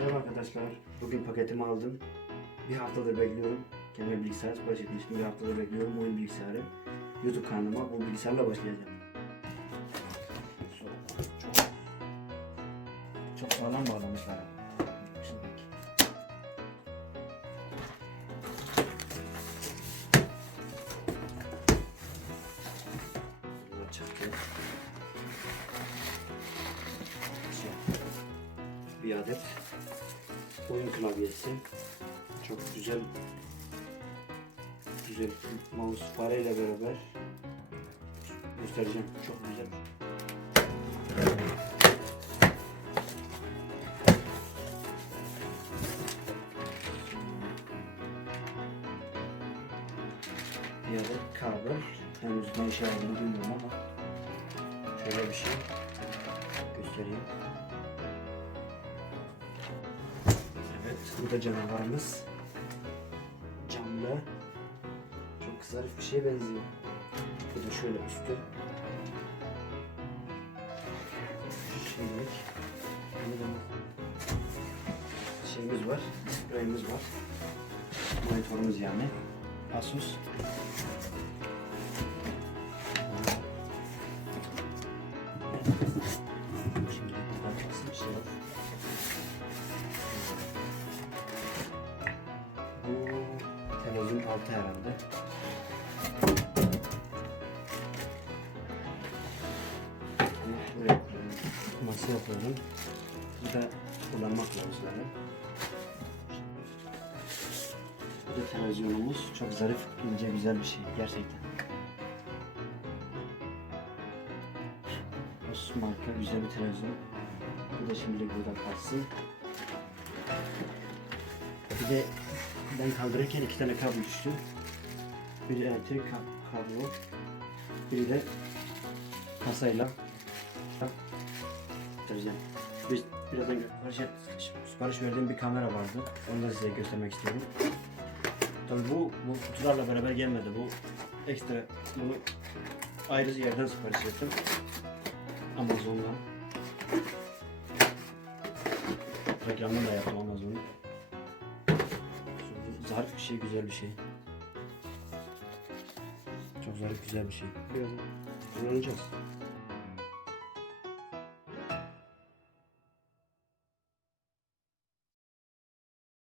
Merhaba arkadaşlar. Bugün paketimi aldım. Bir haftadır bekliyorum. Kendime bilgisayar sipariş etmiştim. Bir haftadır bekliyorum oyun bilgisayarı. YouTube kanalıma bu bilgisayarla başlayacağım. Çok, çok sağlam bağlamışlar. Çıktı. Bir adet oyun klavyesi. Çok güzel güzel mouse fareyle beraber göstereceğim. Çok güzel. Bir adet kabel. Henüz ne işe yaradığını bilmiyorum ama şöyle bir şey göstereyim. Evet, bu da canavarımız. Camlı. Çok zarif bir şeye benziyor. Bu da şöyle üstü. Şimdilik şeyimiz var, spreyimiz var. Monitörümüz yani. Asus. Şimdi bir şey var. Televizyon altı herhalde. Bunu Buraya koyalım. Masaya koyalım. Bu da kullanmak lazım. Bu da televizyonumuz. Çok zarif, ince, güzel bir şey. Gerçekten. Asus marka güzel bir televizyon. Bu da şimdilik burada kalsın. Bir de ben kaldırırken iki tane kablo düştü. Biri elektrik ka- kablo, biri de kasayla göstereceğim. Biz birazdan sipariş, sipariş verdiğim bir kamera vardı. Onu da size göstermek istiyorum. Tabii bu, bu kutularla beraber gelmedi. Bu ekstra bunu ayrı yerden sipariş ettim. Amazon'dan. Reklamını da yaptım Amazon'un. Zarif bir şey, güzel bir şey. Çok zarif güzel bir şey. Biraz kullanacağız.